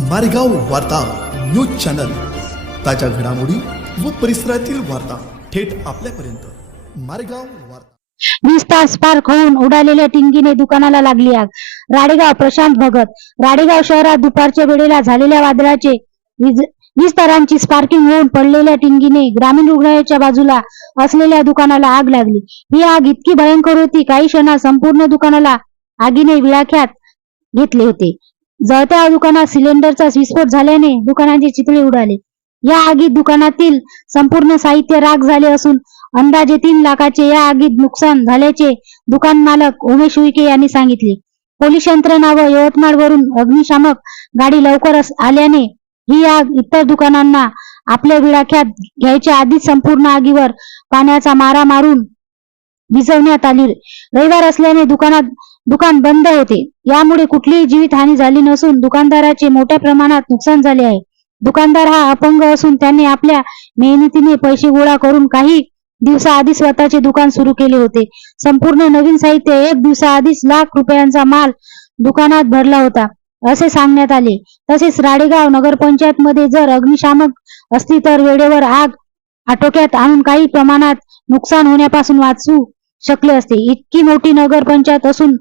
मारेगाव वार्ता news channel. ताज्या घडामोडी व परिसरातील वार्ता थेट आपल्यापर्यंत. मारेगाव वार्ता. वीस तास पार होऊन उडालेल्या टिंगीने दुकानाला लागली आग. राडेगाव प्रशांत भगत. राडेगाव शहरात दुपारच्या वेळेला झालेल्या वादळाचे वीज वीज तारांची स्पार्किंग होऊन पडलेल्या टिंगीने ग्रामीण रुग्णालयाच्या बाजूला असलेल्या दुकानाला आग लागली. ही आग इतकी भयंकर होती काही क्षणात संपूर्ण दुकानाला आगीने विळाख्यात घेतले होते. जळत्या दुकानात सिलेंडरचा विस्फोट झाल्याने दुकानाचे चितळे उडाले. या आगीत दुकानातील संपूर्ण साहित्य राख झाले असून अंदाजे तीन लाखाचे या आगीत नुकसान झाल्याचे दुकान मालक उमेश उईके यांनी सांगितले. पोलीस यंत्रणा व यवतमाळ वरून अग्निशामक गाडी लवकर आल्याने ही आग इतर दुकानांना आपल्या विळाख्यात घ्यायच्या आधीच संपूर्ण आगीवर पाण्याचा मारा मारून भिजवण्यात आली. रविवार असल्याने दुकानात दुकान बंद होते. यामुळे कुठलीही जीवितहानी झाली नसून दुकानदाराचे मोठ्या प्रमाणात नुकसान झाले आहे. दुकानदार हा अपंग असून त्यांनी आपल्या मेहनतीने पैसे गोळा करून काही दिवसाआधी स्वतःचे दुकान सुरू केले होते. संपूर्ण नवीन साहित्य एक दिवसाआधीच लाख रुपयांचा माल दुकानात भरला होता असे सांगण्यात आले. तसेच राडेगाव नगरपंचायत मध्ये जर अग्निशामक असती तर वेळेवर आग आटोक्यात आणून काही प्रमाणात नुकसान होण्यापासून वाचू शकले असते. इतकी मोठी नगरपंचायत असून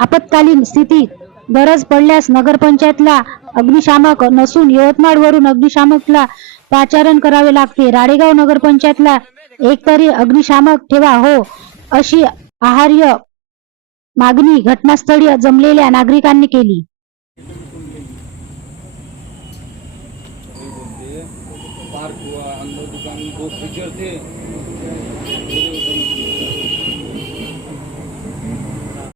आपत्कालीन स्थितीत गरज पडल्यास नगरपंचायतला अग्निशामक नसून यवतमाळ वरून अग्निशामकला पाचारण करावे लागते. राडेगाव नगरपंचायतला एकतरी अग्निशामक ठेवा हो अशी आहार्य मागणी घटनास्थळी जमलेल्या नागरिकांनी केली. पार्क हुआ अंदर दुकान दो फ्रीजर थे.